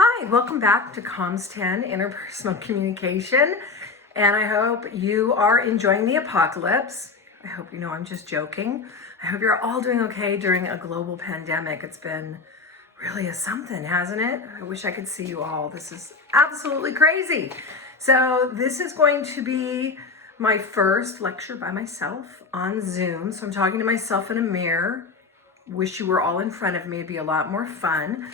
Hi, welcome back to Comms 10 Interpersonal Communication, and I hope you are enjoying the apocalypse. I hope you know I'm just joking. I hope you're all doing okay during a global pandemic. It's been really a something, hasn't it? I wish I could see you all. This is absolutely crazy. So this is going to be my first lecture by myself on Zoom. So I'm talking to myself in a mirror. Wish you were all in front of me. It'd be a lot more fun.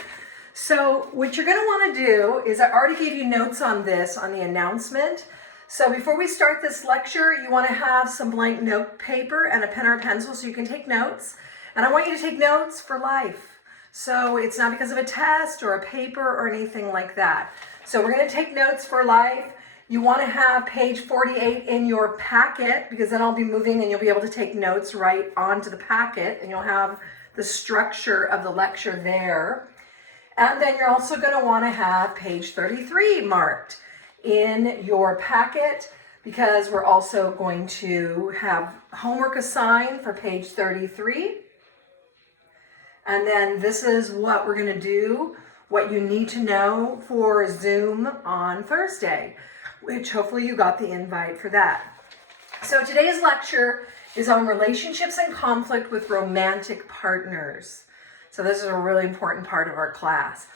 So what you're going to want to do is, I already gave you notes on this on the announcement. So before we start this lecture, you want to have some blank note paper and a pen or a pencil so you can take notes. And I want you to take notes for life. So it's not because of a test or a paper or anything like that. So we're going to take notes for life. You want to have page 48 in your packet, because then I'll be moving and you'll be able to take notes right onto the packet, and you'll have the structure of the lecture there. And then you're also going to want to have page 33 marked in your packet, because we're also going to have homework assigned for page 33. And then this is what we're going to do, what you need to know for Zoom on Thursday, which hopefully you got the invite for that. So today's lecture is on relationships and conflict with romantic partners. So this is a really important part of our class.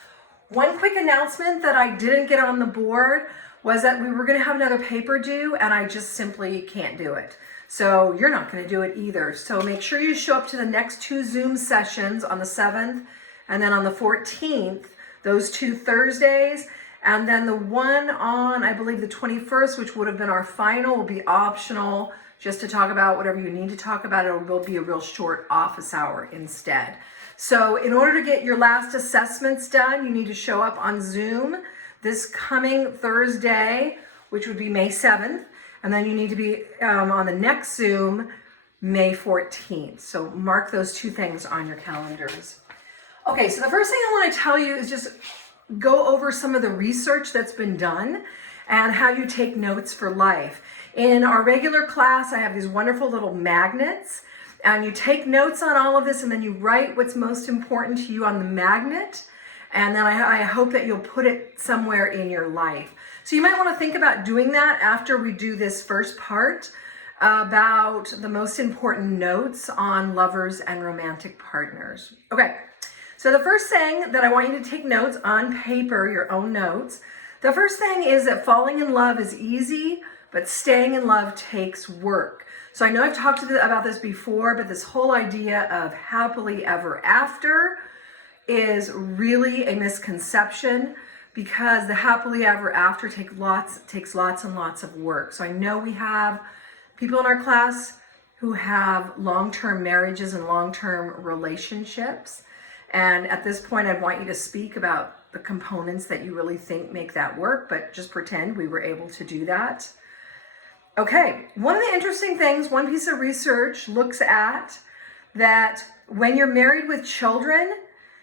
One quick announcement that I didn't get on the board was that we were going to have another paper due, and I just simply can't do it. So you're not going to do it either. So make sure you show up to the next two Zoom sessions on the 7th and then on the 14th, those two Thursdays. And then the one on, I believe, the 21st, which would have been our final, will be optional, just to talk about whatever you need to talk about. It will be a real short office hour instead. So in order to get your last assessments done, you need to show up on Zoom this coming Thursday, which would be May 7th. And then you need to be on the next Zoom, May 14th. So mark those two things on your calendars. Okay, so the first thing I want to tell you is just go over some of the research that's been done and how you take notes for life. In our regular class, I have these wonderful little magnets, and you take notes on all of this, and then you write what's most important to you on the magnet. And then I hope that you'll put it somewhere in your life. So you might want to think about doing that after we do this first part about the most important notes on lovers and romantic partners. Okay, so the first thing that I want you to take notes on paper, your own notes. The first thing is that falling in love is easy, but staying in love takes work. So I know I've talked about this before, but this whole idea of happily ever after is really a misconception, because the happily ever after takes lots and lots of work. So I know we have people in our class who have long-term marriages and long-term relationships. And at this point, I want you to speak about the components that you really think make that work, but just pretend we were able to do that. Okay, one of the interesting things, one piece of research looks at that when you're married with children,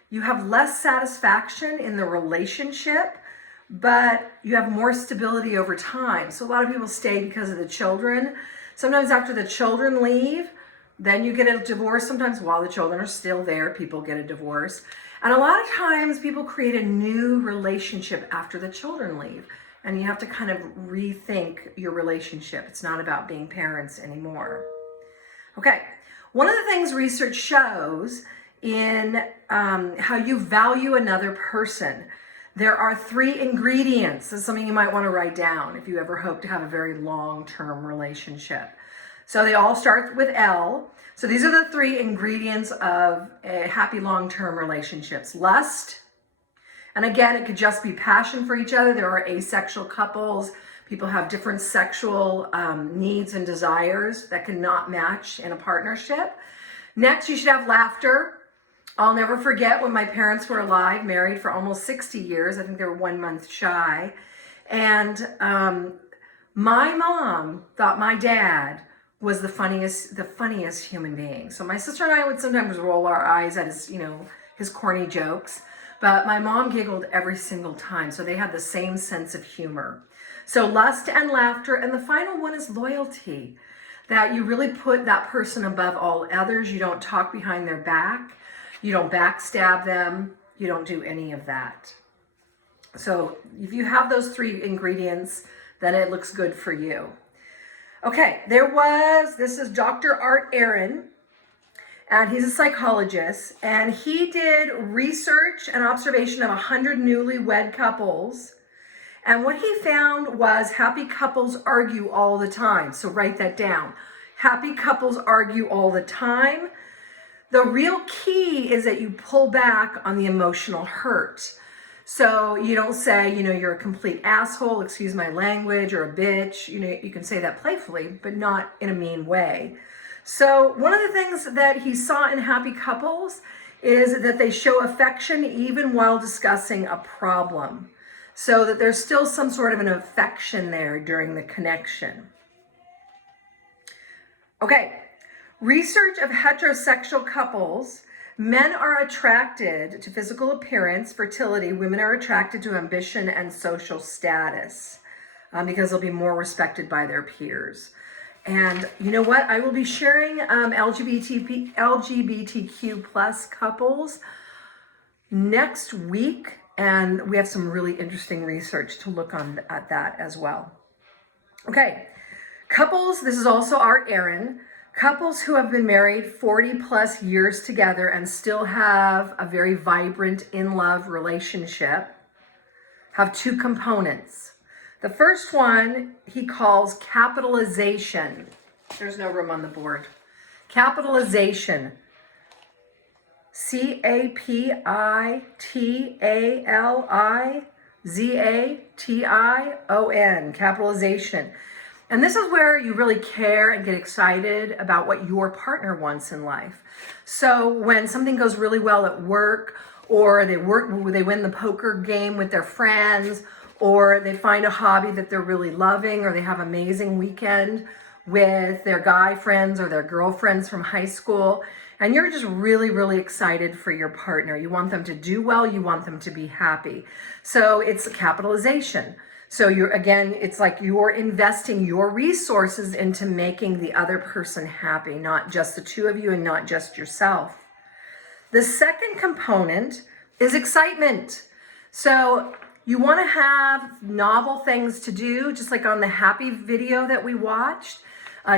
you have less satisfaction in the relationship, but you have more stability over time. So a lot of people stay because of the children. Sometimes after the children leave, then you get a divorce. Sometimes while the children are still there, people get a divorce. And a lot of times people create a new relationship after the children leave. And you have to kind of rethink your relationship. It's not about being parents anymore. Okay, one of the things research shows in how you value another person, there are 3 ingredients. This is something you might want to write down if you ever hope to have a very long-term relationship. So they all start with L. So these are the 3 ingredients of a happy long-term relationships. Lust. And again, it could just be passion for each other. There are asexual couples. People have different sexual needs and desires that cannot match in a partnership. Next, you should have laughter. I'll never forget when my parents were alive, married for almost 60 years. I think they were 1 month shy. And my mom thought my dad was the funniest human being. So my sister and I would sometimes roll our eyes at his corny jokes. But my mom giggled every single time. So they had the same sense of humor. So lust and laughter. And the final one is loyalty. That you really put that person above all others. You don't talk behind their back. You don't backstab them. You don't do any of that. So if you have those 3 ingredients, then it looks good for you. Okay, this is Dr. Art Aaron, and he's a psychologist, and he did research and observation of 100 newlywed couples. And what he found was happy couples argue all the time. So write that down. Happy couples argue all the time. The real key is that you pull back on the emotional hurt. So you don't say, you're a complete asshole, excuse my language, or a bitch. You can say that playfully, but not in a mean way. So one of the things that he saw in happy couples is that they show affection even while discussing a problem. So that there's still some sort of an affection there during the connection. Okay, research of heterosexual couples. Men are attracted to physical appearance, fertility. Women are attracted to ambition and social status because they'll be more respected by their peers. And you know what? I will be sharing LGBTQ plus couples next week. And we have some really interesting research to look at that as well. Okay, couples, this is also Art Aaron. Couples who have been married 40 plus years together and still have a very vibrant in-love relationship have 2 components. The first one he calls capitalization. There's no room on the board. Capitalization. CAPITALIZATION, capitalization. And this is where you really care and get excited about what your partner wants in life. So when something goes really well at work, or they win the poker game with their friends, or they find a hobby that they're really loving, or they have an amazing weekend with their guy friends or their girlfriends from high school, and you're just really, really excited for your partner. You want them to do well. You want them to be happy. So it's capitalization. So it's like you're investing your resources into making the other person happy, not just the 2 of you and not just yourself. The second component is excitement. So you want to have novel things to do, just like on the happy video that we watched,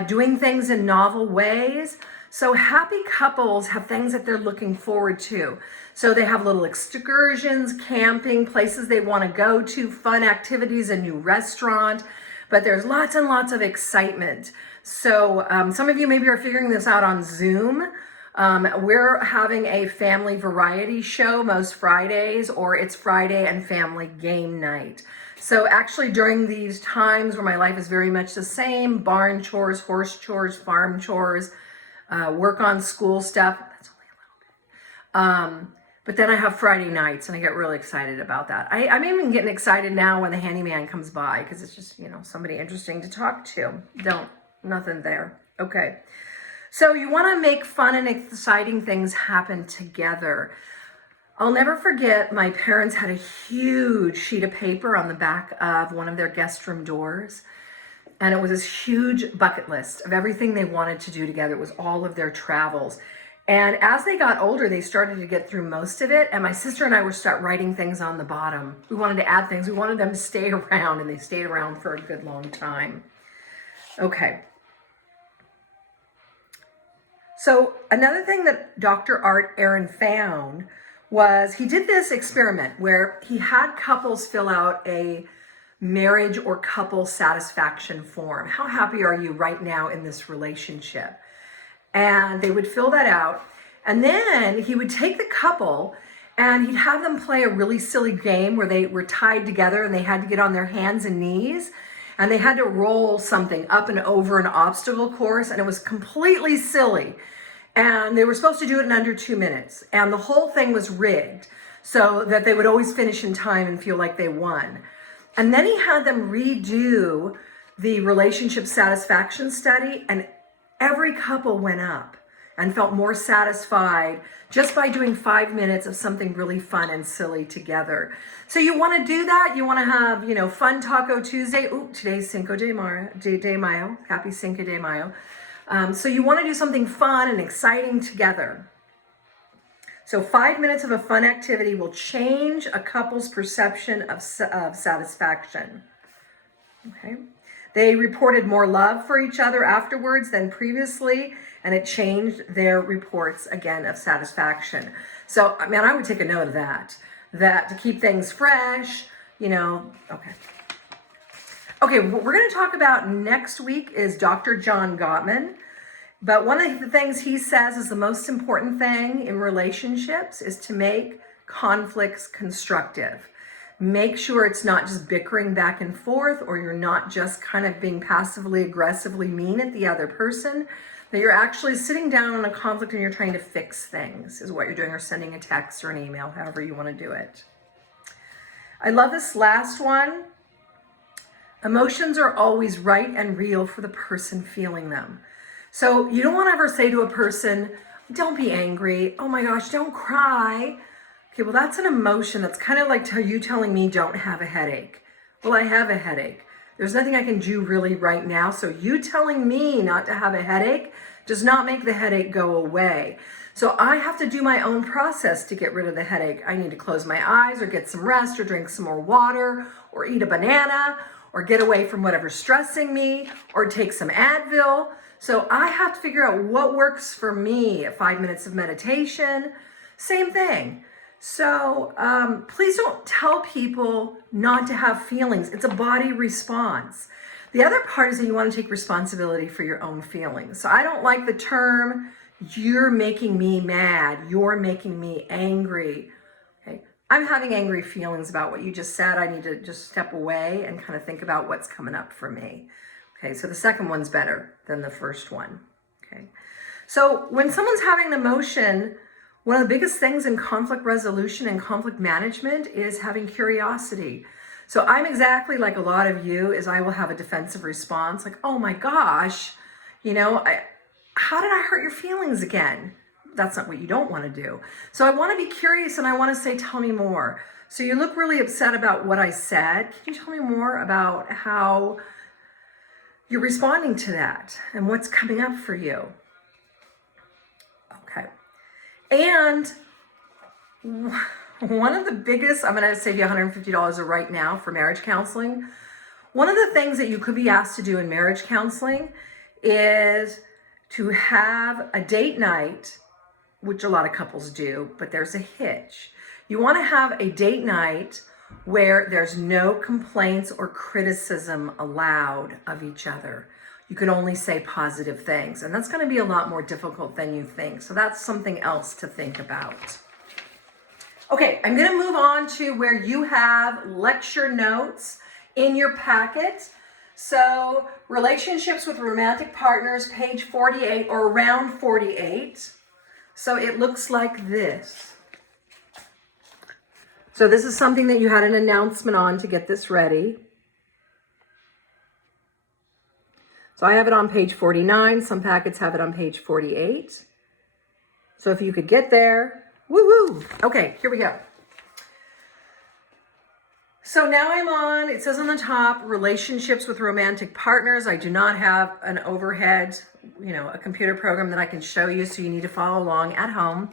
doing things in novel ways. So happy couples have things that they're looking forward to. So they have little excursions, camping, places they want to go to, fun activities, a new restaurant, but there's lots and lots of excitement. So some of you maybe are figuring this out on Zoom. We're having a family variety show most Fridays, or it's Friday and family game night. So actually during these times where my life is very much the same, barn chores, horse chores, farm chores, work on school stuff, that's only a little bit. But then I have Friday nights and I get really excited about that. I'm even getting excited now when the handyman comes by because it's just, somebody interesting to talk to. Nothing there. Okay. So you want to make fun and exciting things happen together. I'll never forget, my parents had a huge sheet of paper on the back of one of their guest room doors. And it was this huge bucket list of everything they wanted to do together. It was all of their travels. And as they got older, they started to get through most of it. And my sister and I would start writing things on the bottom. We wanted to add things. We wanted them to stay around, and they stayed around for a good long time. Okay. So another thing that Dr. Art Aaron found was he did this experiment where he had couples fill out a marriage or couple satisfaction form. How happy are you right now in this relationship? And they would fill that out. And then he would take the couple and he'd have them play a really silly game where they were tied together and they had to get on their hands and knees and they had to roll something up and over an obstacle course, and it was completely silly. And they were supposed to do it in under 2 minutes. And the whole thing was rigged so that they would always finish in time and feel like they won. And then he had them redo the relationship satisfaction study, and every couple went up and felt more satisfied just by doing 5 minutes of something really fun and silly together. So you want to do that. You want to have, fun Taco Tuesday. Ooh, today's Cinco de Mayo. Happy Cinco de Mayo. So you want to do something fun and exciting together. So 5 minutes of a fun activity will change a couple's perception of satisfaction. Okay. They reported more love for each other afterwards than previously, and it changed their reports again of satisfaction. So, I mean, I would take a note of that to keep things fresh, okay. Okay, what we're going to talk about next week is Dr. John Gottman. But one of the things he says is the most important thing in relationships is to make conflicts constructive. Make sure it's not just bickering back and forth, or you're not just kind of being passively aggressively mean at the other person, that you're actually sitting down on a conflict and you're trying to fix things is what you're doing, or sending a text or an email, however you want to do it. I love this last one. Emotions are always right and real for the person feeling them. So you don't want to ever say to a person, don't be angry. Oh my gosh, don't cry. Okay, well, that's an emotion. That's kind of like you telling me don't have a headache. Well, I have a headache. There's nothing I can do really right now. So you telling me not to have a headache does not make the headache go away. So I have to do my own process to get rid of the headache. I need to close my eyes or get some rest or drink some more water or eat a banana or get away from whatever's stressing me or take some Advil. So I have to figure out what works for me. 5 minutes of meditation, same thing. So please don't tell people not to have feelings. It's a body response. The other part is that you want to take responsibility for your own feelings. So I don't like the term, you're making me mad, you're making me angry. Okay, I'm having angry feelings about what you just said. I need to just step away and kind of think about what's coming up for me. Okay, so the second one's better than the first one. Okay, so when someone's having an emotion, one of the biggest things in conflict resolution and conflict management is having curiosity. So I'm exactly like a lot of you, is I will have a defensive response like, oh my gosh, how did I hurt your feelings again? That's not what you don't want to do. So I want to be curious and I want to say, tell me more. So you look really upset about what I said. Can you tell me more about how you're responding to that and what's coming up for you? Okay. And one of the biggest, I'm going to save you $150 right now for marriage counseling. One of the things that you could be asked to do in marriage counseling is to have a date night, which a lot of couples do, but there's a hitch. You want to have a date night where there's no complaints or criticism allowed of each other. You can only say positive things, and that's going to be a lot more difficult than you think. So that's something else to think about. Okay, I'm going to move on to where you have lecture notes in your packet. So relationships with romantic partners, page 48 or around 48. So it looks like this. So this is something that you had an announcement on to get this ready. So I have it on page 49. Some packets have it on page 48. So if you could get there, woo-hoo. Okay, here we go. So now I'm on, it says on the top, relationships with romantic partners. I do not have an overhead, a computer program that I can show you, so you need to follow along at home.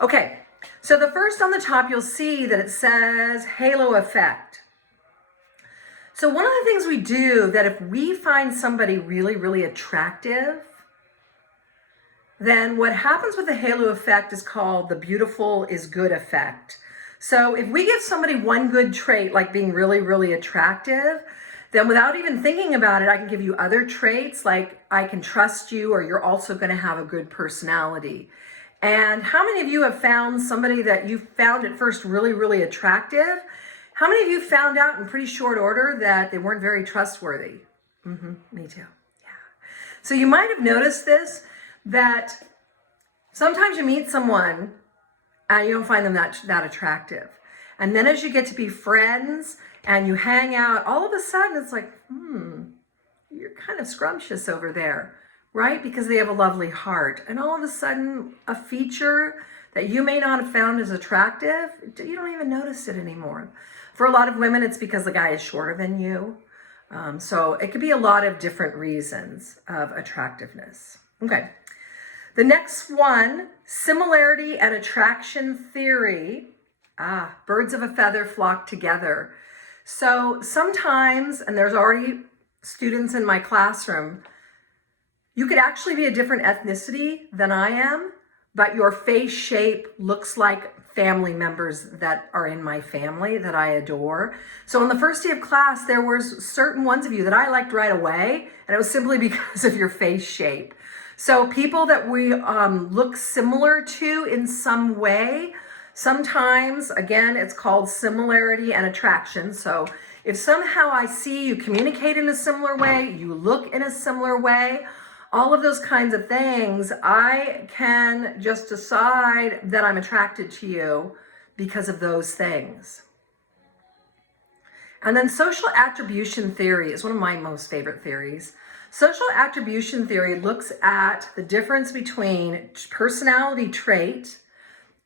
Okay, so the first on the top, you'll see that it says halo effect. So one of the things we do, that if we find somebody really, really attractive, then what happens with the halo effect is called the beautiful is good effect. So if we give somebody one good trait, like being really, really attractive, then without even thinking about it, I can give you other traits, like I can trust you, or you're also going to have a good personality. And how many of you have found somebody that you found at first really, really attractive? How many of you found out in pretty short order that they weren't very trustworthy? Me too. Yeah. So you might have noticed this, that sometimes you meet someone and you don't find them that attractive. And then as you get to be friends and you hang out, all of a sudden it's like, you're kind of scrumptious over there, right? Because they have a lovely heart. And all of a sudden, a feature that you may not have found as attractive, you don't even notice it anymore. For a lot of women, it's because the guy is shorter than you. So it could be a lot of different reasons of attractiveness. Okay. The next one, similarity and attraction theory. Birds of a feather flock together. So sometimes, and there's already students in my classroom, you could actually be a different ethnicity than I am, but your face shape looks like family members that are in my family that I adore. So on the first day of class, there were certain ones of you that I liked right away, and it was simply because of your face shape. So people that we look similar to in some way, sometimes, again, it's called similarity and attraction. So if somehow I see you communicate in a similar way, you look in a similar way, all of those kinds of things, I can just decide that I'm attracted to you because of those things. And then social attribution theory is one of my most favorite theories. Social attribution theory looks at the difference between personality trait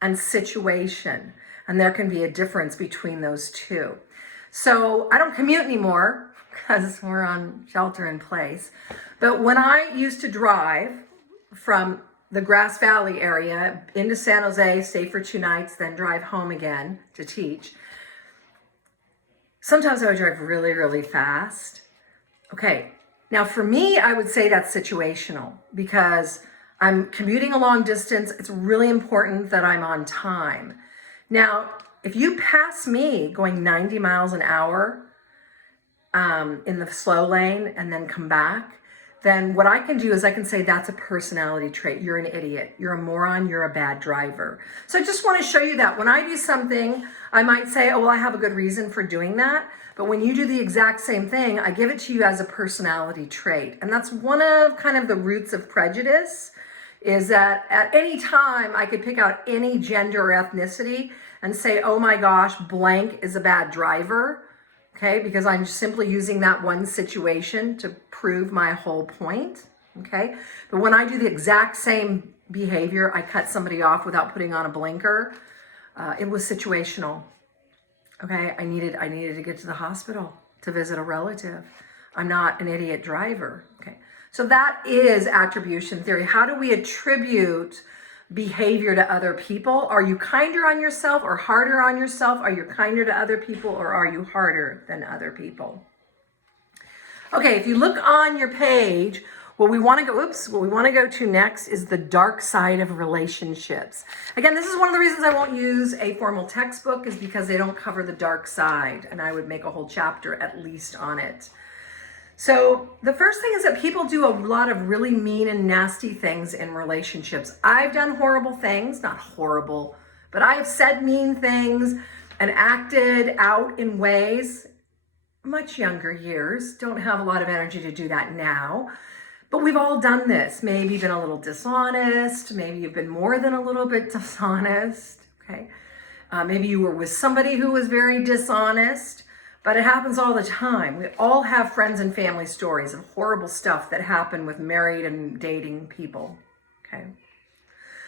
and situation. And there can be a difference between those two. So I don't commute anymore because we're on shelter in place. But when I used to drive from the Grass Valley area into San Jose, stay for 2 nights, then drive home again to teach, sometimes I would drive really, really fast. Okay, now for me, I would say that's situational because I'm commuting a long distance. It's really important that I'm on time. Now, if you pass me going 90 miles an hour in the slow lane and then come back, then what I can do is I can say that's a personality trait. You're an idiot. You're a moron. You're a bad driver. So I just want to show you that when I do something, I might say, oh, well, I have a good reason for doing that. But when you do the exact same thing, I give it to you as a personality trait. And that's one of kind of the roots of prejudice, is that at any time I could pick out any gender or ethnicity and say, oh my gosh, blank is a bad driver. Okay, because I'm simply using that one situation to prove my whole point, okay? But when I do the exact same behavior, I cut somebody off without putting on a blinker, it was situational, okay? I needed to get to the hospital to visit a relative. I'm not an idiot driver, okay? So that is attribution theory. How do we attribute behavior to other people? Are you kinder on yourself or harder on yourself? Are you kinder to other people or are you harder than other people? Okay, if you look on your page, what we want to go to next is the dark side of relationships. Again, this is one of the reasons I won't use a formal textbook, is because they don't cover the dark side, and I would make a whole chapter at least on it. So the first thing is that people do a lot of really mean and nasty things in relationships. I've done horrible things, not horrible, but I have said mean things and acted out in ways, much younger years, don't have a lot of energy to do that now. But we've all done this. Maybe you've been a little dishonest. Maybe you've been more than a little bit dishonest, okay? Maybe you were with somebody who was very dishonest. But it happens all the time. We all have friends and family stories of horrible stuff that happen with married and dating people, okay?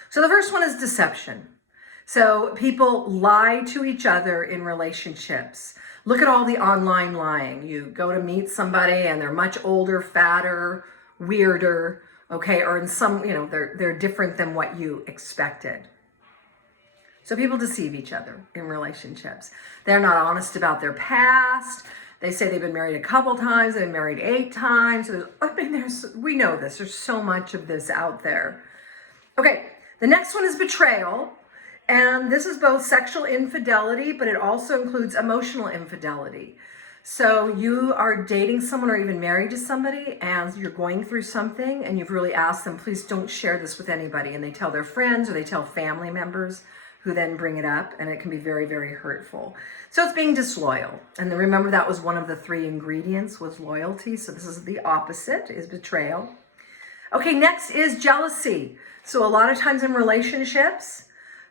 So the first one is deception. So people lie to each other in relationships. Look at all the online lying. You go to meet somebody and they're much older, fatter, weirder, okay? Or in some, they're different than what you expected. So people deceive each other in relationships. They're not honest about their past. They say they've been married a couple times, they've been married 8 times. We know this. There's so much of this out there. Okay, the next one is betrayal. And this is both sexual infidelity, but it also includes emotional infidelity. So you are dating someone or even married to somebody and you're going through something and you've really asked them, please don't share this with anybody. And they tell their friends or they tell family members, who then bring it up, and it can be very, very hurtful. So it's being disloyal. And then remember, that was one of the 3 ingredients, was loyalty. So this is the opposite, is betrayal. Okay, next is jealousy. So a lot of times in relationships,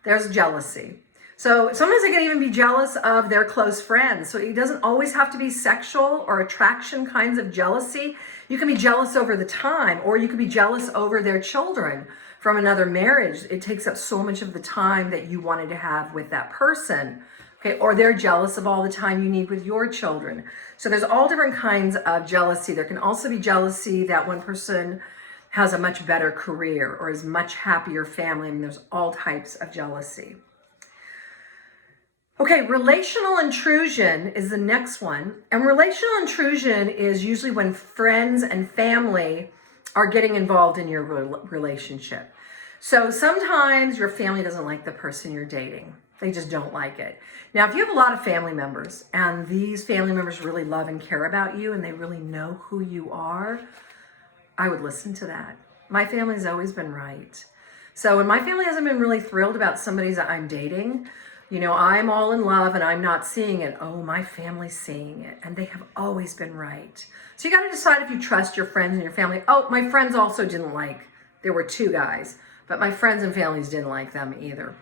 there's jealousy. So sometimes they can even be jealous of their close friends. So it doesn't always have to be sexual or attraction kinds of jealousy. You can be jealous over the time, or you could be jealous over their children from another marriage. It takes up so much of the time that you wanted to have with that person, okay? Or they're jealous of all the time you need with your children. So there's all different kinds of jealousy. There can also be jealousy that one person has a much better career or is much happier family. I mean, there's all types of jealousy. Okay, relational intrusion is the next one. And relational intrusion is usually when friends and family are getting involved in your relationship. So sometimes your family doesn't like the person you're dating. They just don't like it. Now, if you have a lot of family members and these family members really love and care about you and they really know who you are, I would listen to that. My family's always been right. So when my family hasn't been really thrilled about somebody that I'm dating, you know, I'm all in love and I'm not seeing it. Oh, my family's seeing it. And they have always been right. So you got to decide if you trust your friends and your family. Oh, my friends also didn't like, there were two guys, but my friends and families didn't like them either.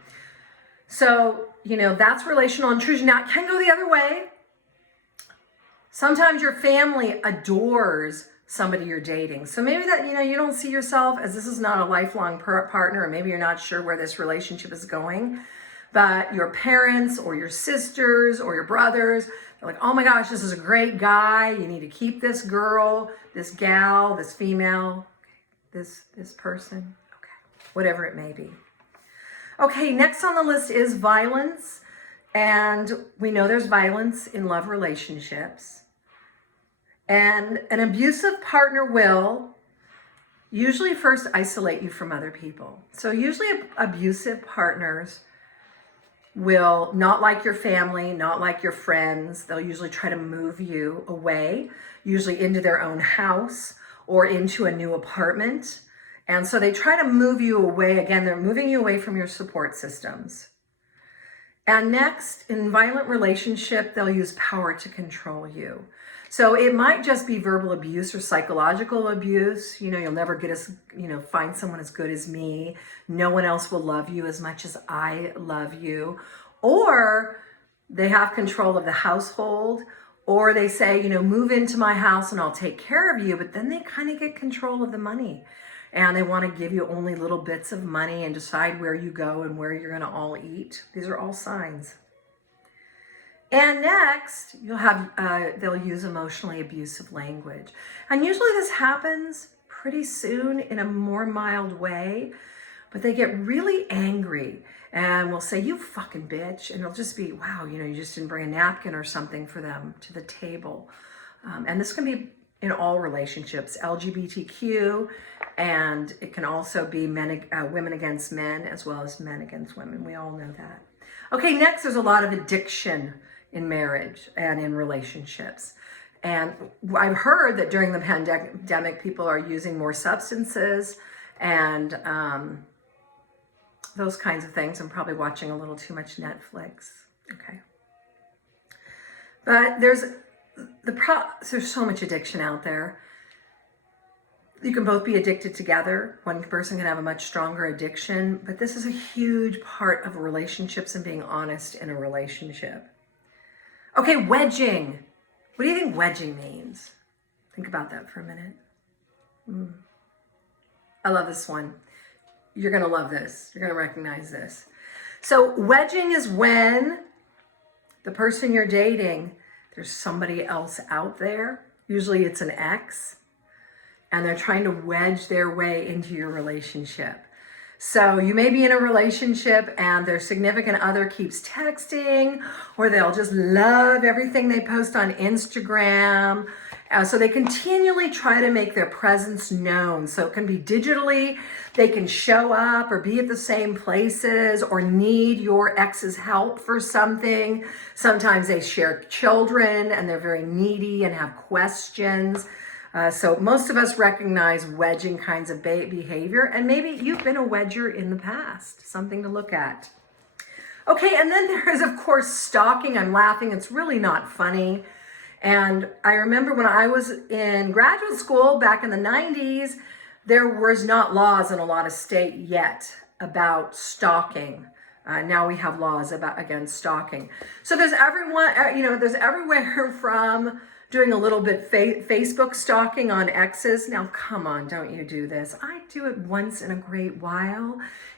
So, you know, that's relational intrusion. Now, it can go the other way. Sometimes your family adores somebody you're dating. So maybe that, you know, you don't see yourself as this is not a lifelong partner, or maybe you're not sure where this relationship is going. But your parents or your sisters or your brothers, they're like, oh my gosh, this is a great guy. You need to keep this girl, this gal, this female, this person, okay, whatever it may be. Okay, next on the list is violence. And we know there's violence in love relationships. And an abusive partner will usually first isolate you from other people. So usually abusive partners will not like your family, not like your friends. They'll usually try to move you away, usually into their own house or into a new apartment. And so they try to move you away. Again, they're moving you away from your support systems. And next, in violent relationship, they'll use power to control you. So it might just be verbal abuse or psychological abuse. You know, you'll never get find someone as good as me. No one else will love you as much as I love you. Or they have control of the household, or they say, you know, move into my house and I'll take care of you. But then they kind of get control of the money and they want to give you only little bits of money and decide where you go and where you're going to all eat. These are all signs. And next, you'll have, they'll use emotionally abusive language. And usually this happens pretty soon in a more mild way, but they get really angry and will say, you fucking bitch. And it'll just be, wow, you know, you just didn't bring a napkin or something for them to the table. And this can be in all relationships, LGBTQ, and it can also be women against men as well as men against women. We all know that. Okay, next, there's a lot of addiction in marriage and in relationships. And I've heard that during the pandemic, people are using more substances and those kinds of things. I'm probably watching a little too much Netflix. Okay. But there's so much addiction out there. You can both be addicted together. One person can have a much stronger addiction, but this is a huge part of relationships and being honest in a relationship. Okay, wedging. What do you think wedging means? Think about that for a minute. I love this one. You're going to love this. You're going to recognize this. So wedging is when the person you're dating, there's somebody else out there. Usually it's an ex, and they're trying to wedge their way into your relationship. So you may be in a relationship and their significant other keeps texting, or they'll just love everything they post on Instagram. So they continually try to make their presence known. So it can be digitally, they can show up or be at the same places or need your ex's help for something. Sometimes they share children and they're very needy and have questions. So most of us recognize wedging kinds of behavior, and maybe you've been a wedger in the past, something to look at. Okay, and then there is, of course, stalking. I'm laughing. It's really not funny. And I remember when I was in graduate school back in the 90s, there was not laws in a lot of states yet about stalking. Now we have laws against stalking. So there's there's everywhere from doing a little bit Facebook stalking on exes. Now, come on, don't you do this. I do it once in a great while.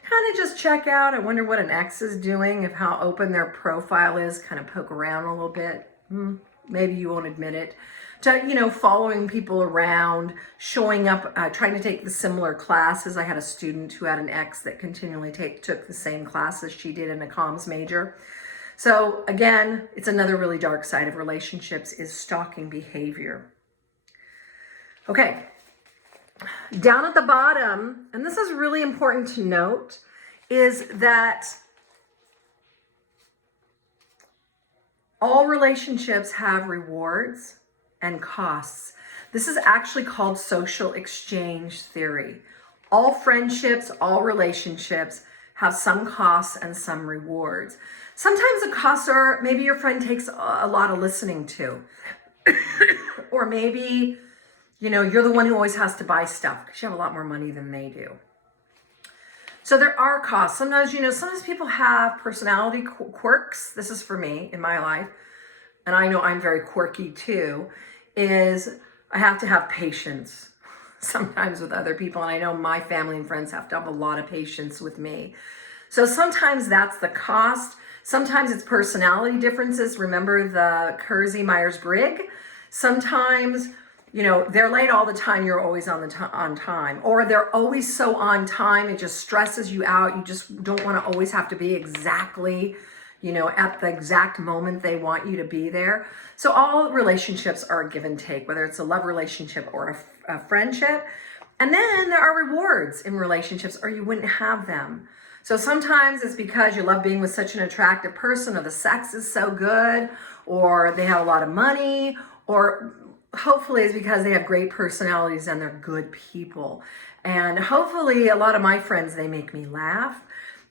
Kind of just check out. I wonder what an ex is doing, how open their profile is, kind of poke around a little bit. maybe you won't admit it, to, following people around, showing up, trying to take the similar classes. I had a student who had an ex that continually took the same classes she did in a comms major. So again, it's another really dark side of relationships is stalking behavior. Okay, down at the bottom, and this is really important to note, is that all relationships have rewards and costs. This is actually called social exchange theory. All friendships, all relationships have some costs and some rewards. Sometimes the costs are maybe your friend takes a lot of listening to, or maybe, you're the one who always has to buy stuff because you have a lot more money than they do. So there are costs. Sometimes, sometimes people have personality quirks. This is for me in my life. And I know I'm very quirky too, is I have to have patience sometimes with other people. And I know my family and friends have to have a lot of patience with me. So sometimes that's the cost. Sometimes it's personality differences. Remember the Kersey-Myers-Briggs? Sometimes, they're late all the time. You're always on time. Or they're always so on time. It just stresses you out. You just don't want to always have to be exactly at the exact moment they want you to be there. So all relationships are a give and take, whether it's a love relationship or a friendship. And then there are rewards in relationships or you wouldn't have them. So sometimes it's because you love being with such an attractive person, or the sex is so good, or they have a lot of money, or hopefully it's because they have great personalities and they're good people. And hopefully a lot of my friends, they make me laugh.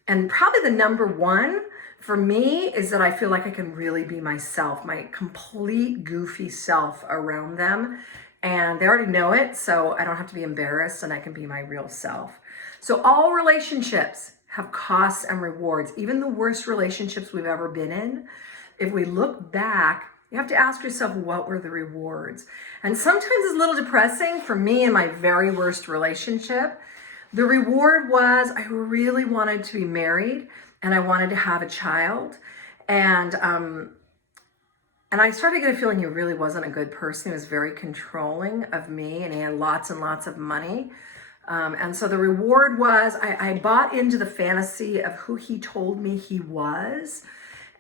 And probably the number one for me is that I feel like I can really be myself, my complete goofy self around them. And they already know it, so I don't have to be embarrassed and I can be my real self. So all relationships have costs and rewards. Even the worst relationships we've ever been in, if we look back, you have to ask yourself, what were the rewards? And sometimes it's a little depressing. For me in my very worst relationship, the reward was I really wanted to be married and I wanted to have a child. And I started to get a feeling he really wasn't a good person. He was very controlling of me and he had lots and lots of money. And so the reward was I bought into the fantasy of who he told me he was.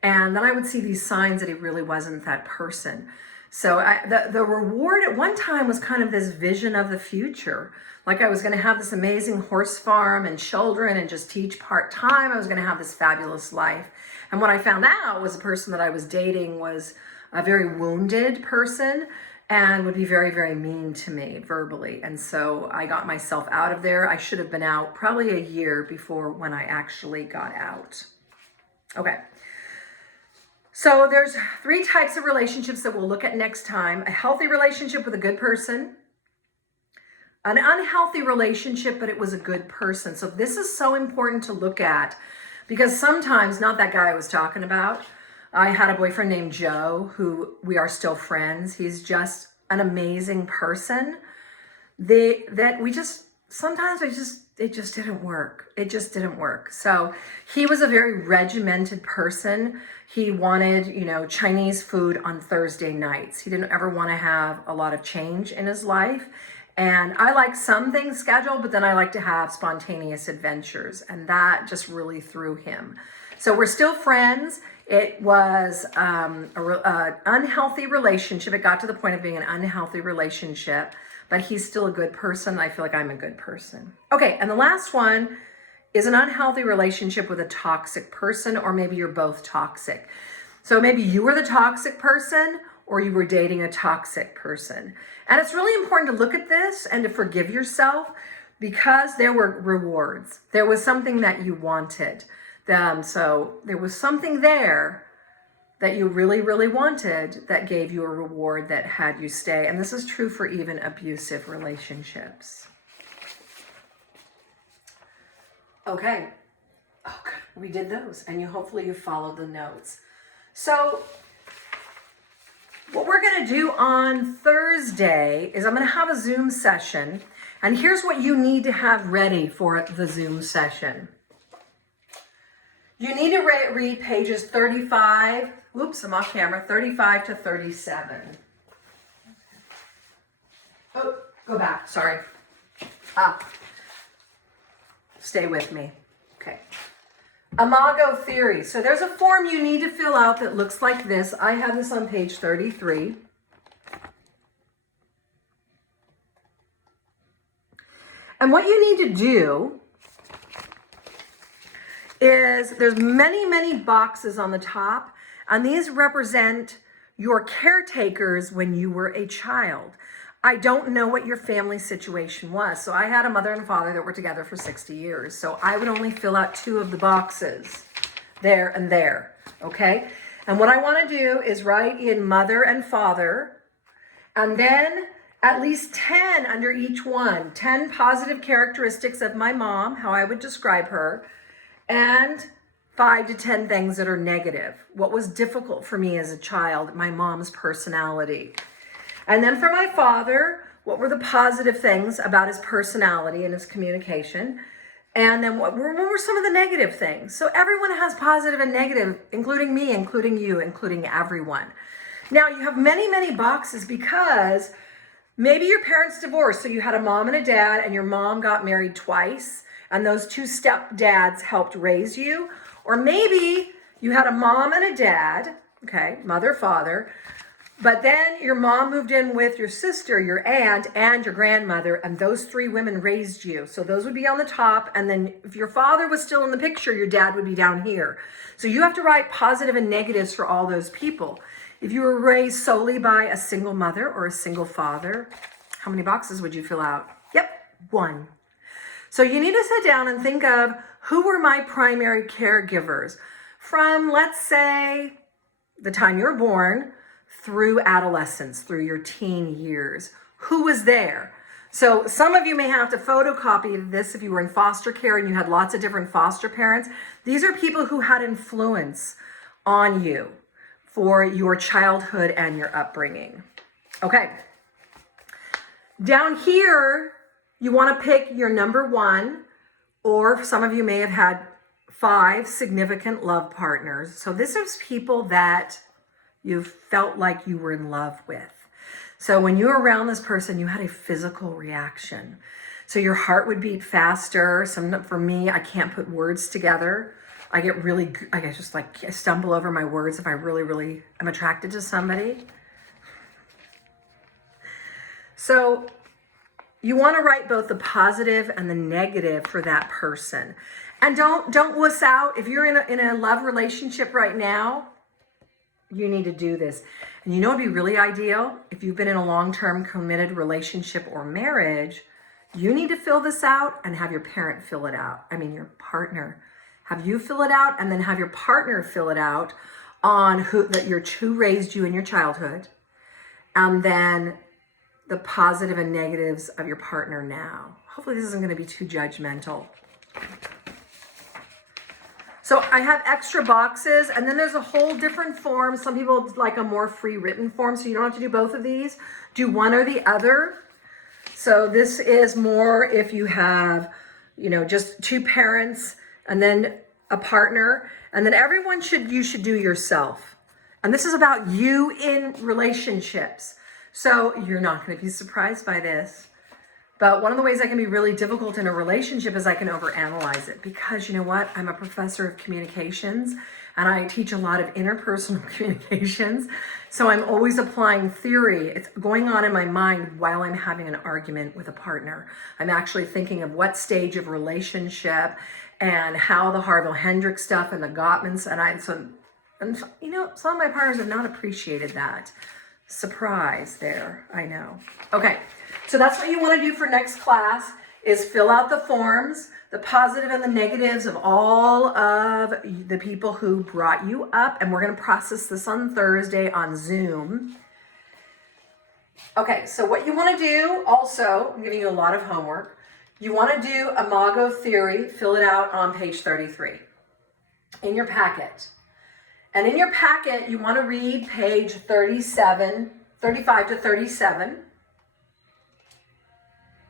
And then I would see these signs that he really wasn't that person. So the reward at one time was kind of this vision of the future. Like I was going to have this amazing horse farm and children and just teach part-time. I was going to have this fabulous life. And what I found out was the person that I was dating was a very wounded person and would be very, very mean to me verbally. And so I got myself out of there. I should have been out probably a year before when I actually got out. Okay. So there's 3 types of relationships that we'll look at next time. A healthy relationship with a good person, an unhealthy relationship, but it was a good person. So this is so important to look at because sometimes, not that guy I was talking about, I had a boyfriend named Joe who we are still friends. He's just an amazing person. Sometimes it just didn't work. It just didn't work. So he was a very regimented person. He wanted, Chinese food on Thursday nights. He didn't ever want to have a lot of change in his life. And I like some things scheduled, but then I like to have spontaneous adventures. And that just really threw him. So we're still friends. It was an unhealthy relationship. It got to the point of being an unhealthy relationship, but he's still a good person. I feel like I'm a good person. Okay, and the last one is an unhealthy relationship with a toxic person, or maybe you're both toxic. So maybe you were the toxic person or you were dating a toxic person. And it's really important to look at this and to forgive yourself because there were rewards. There was something that you wanted. So there was something there that you really, really wanted that gave you a reward that had you stay. And this is true for even abusive relationships. Okay. Oh, good. We did those. And hopefully you followed the notes. So what we're going to do on Thursday is I'm going to have a Zoom session. And here's what you need to have ready for the Zoom session. You need to read pages 35. Oops, I'm off camera. 35 to 37. Oh, go back. Sorry. Stay with me. Okay. Imago theory. So there's a form you need to fill out that looks like this. I have this on page 33. And what you need to do is there's many boxes on the top, and these represent your caretakers when you were a child. I don't know what your family situation was. So I had a mother and father that were together for 60 years. So I would only fill out 2 of the boxes, there and there, okay? And what I want to do is write in mother and father, and then at least 10 under each one. 10 positive characteristics of my mom, how I would describe her, and 5 to 10 things that are negative. What was difficult for me as a child, my mom's personality. And then for my father, what were the positive things about his personality and his communication? And then what were some of the negative things? So everyone has positive and negative, including me, including you, including everyone. Now you have many boxes because maybe your parents divorced. So you had a mom and a dad, and your mom got married twice, and those 2 stepdads helped raise you. Or maybe you had a mom and a dad, okay, mother, father, but then your mom moved in with your sister, your aunt, and your grandmother, and those 3 women raised you. So those would be on the top, and then if your father was still in the picture, your dad would be down here. So you have to write positive and negatives for all those people. If you were raised solely by a single mother or a single father, how many boxes would you fill out? Yep, 1. So you need to sit down and think of who were my primary caregivers from, let's say, the time you were born through adolescence, through your teen years. Who was there? So some of you may have to photocopy this if you were in foster care and you had lots of different foster parents. These are people who had influence on you for your childhood and your upbringing. Okay. Down here, you want to pick your number 1, or some of you may have had 5 significant love partners. So this is people that you felt like you were in love with. So when you were around this person, you had a physical reaction. So your heart would beat faster. For me, I can't put words together. I stumble over my words if I really am attracted to somebody. So you want to write both the positive and the negative for that person. And don't wuss out. If you're in a love relationship right now, you need to do this. And you know it'd be really ideal if you've been in a long-term committed relationship or marriage, you need to fill this out and have your parent fill it out. Your partner. Have you fill it out and then have your partner fill it out on who raised you in your childhood. And then the positive and negatives of your partner now. Hopefully this isn't going to be too judgmental. So I have extra boxes, and then there's a whole different form. Some people like a more free written form, so you don't have to do both of these. Do one or the other. So this is more if you have, just 2 parents and then a partner, and then you should do yourself. And this is about you in relationships. So you're not going to be surprised by this. But one of the ways I can be really difficult in a relationship is I can overanalyze it, because you know what? I'm a professor of communications and I teach a lot of interpersonal communications. So I'm always applying theory. It's going on in my mind while I'm having an argument with a partner. I'm actually thinking of what stage of relationship and how the Harville Hendricks stuff and the Gottmans some of my partners have not appreciated that. Surprise there, I know. Okay. So that's what you want to do for next class, is fill out the forms, the positive and the negatives of all of the people who brought you up. And we're going to process this on Thursday on Zoom. Okay, so what you want to do also, I'm giving you a lot of homework. You want to do Imago theory, fill it out on page 33 in your packet. And in your packet, you want to read page 35 to 37.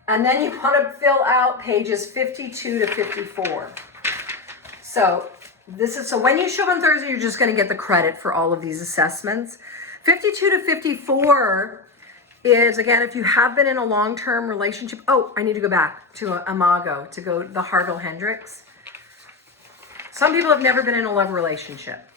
And then you want to fill out pages 52 to 54. So So when you show up on Thursday, you're just going to get the credit for all of these assessments. 52 to 54 is, again, if you have been in a long-term relationship. Oh, I need to go back to Imago to go the Harville Hendricks. Some people have never been in a love relationship.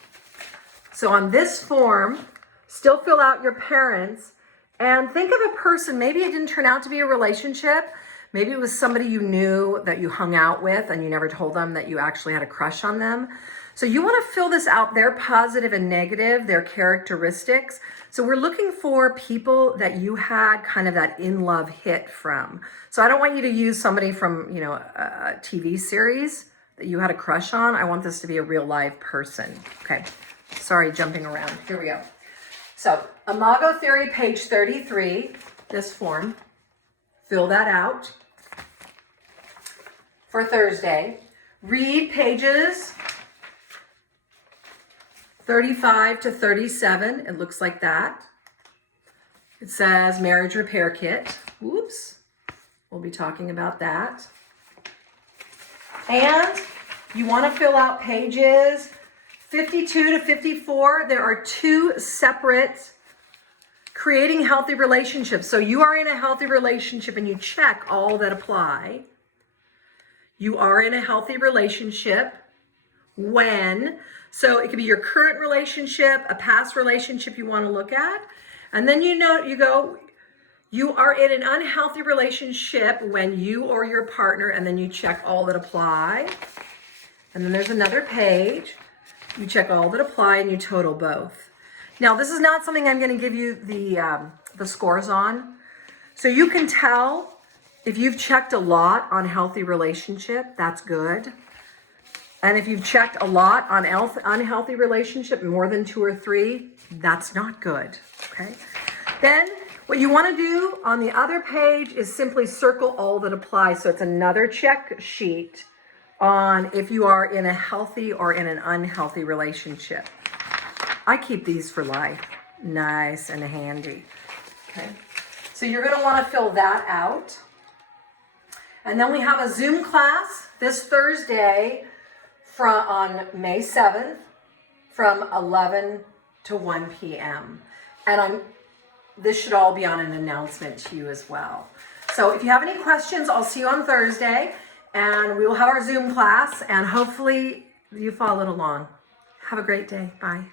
So on this form, still fill out your parents and think of a person. Maybe it didn't turn out to be a relationship. Maybe it was somebody you knew that you hung out with and you never told them that you actually had a crush on them. So you want to fill this out, their positive and negative, their characteristics. So we're looking for people that you had kind of that in love hit from. So I don't want you to use somebody from, a TV series that you had a crush on. I want this to be a real live person. Okay. Sorry, jumping around. Here we go. So Imago Theory, page 33, this form. Fill that out for Thursday. Read pages 35 to 37. It looks like that. It says marriage repair kit. Oops. We'll be talking about that. And you want to fill out pages 52 to 54. There are two separate creating healthy relationships. So you are in a healthy relationship and you check all that apply. You are in a healthy relationship when, so it could be your current relationship, a past relationship you want to look at. And then you go, you are in an unhealthy relationship when you or your partner, and then you check all that apply. And then there's another page. You check all that apply and you total both. Now, this is not something I'm going to give you the scores on. So you can tell if you've checked a lot on healthy relationship, that's good. And if you've checked a lot on unhealthy relationship, more than 2 or 3, that's not good, okay? Then what you want to do on the other page is simply circle all that apply. So it's another check sheet on if you are in a healthy or in an unhealthy relationship. I keep these for life. Nice and handy. Okay. So you're going to want to fill that out. And then we have a Zoom class this Thursday on May 7th from 11 to 1 p.m. And this should all be on an announcement to you as well. So if you have any questions, I'll see you on Thursday. And we will have our Zoom class, and hopefully you followed along. Have a great day. Bye.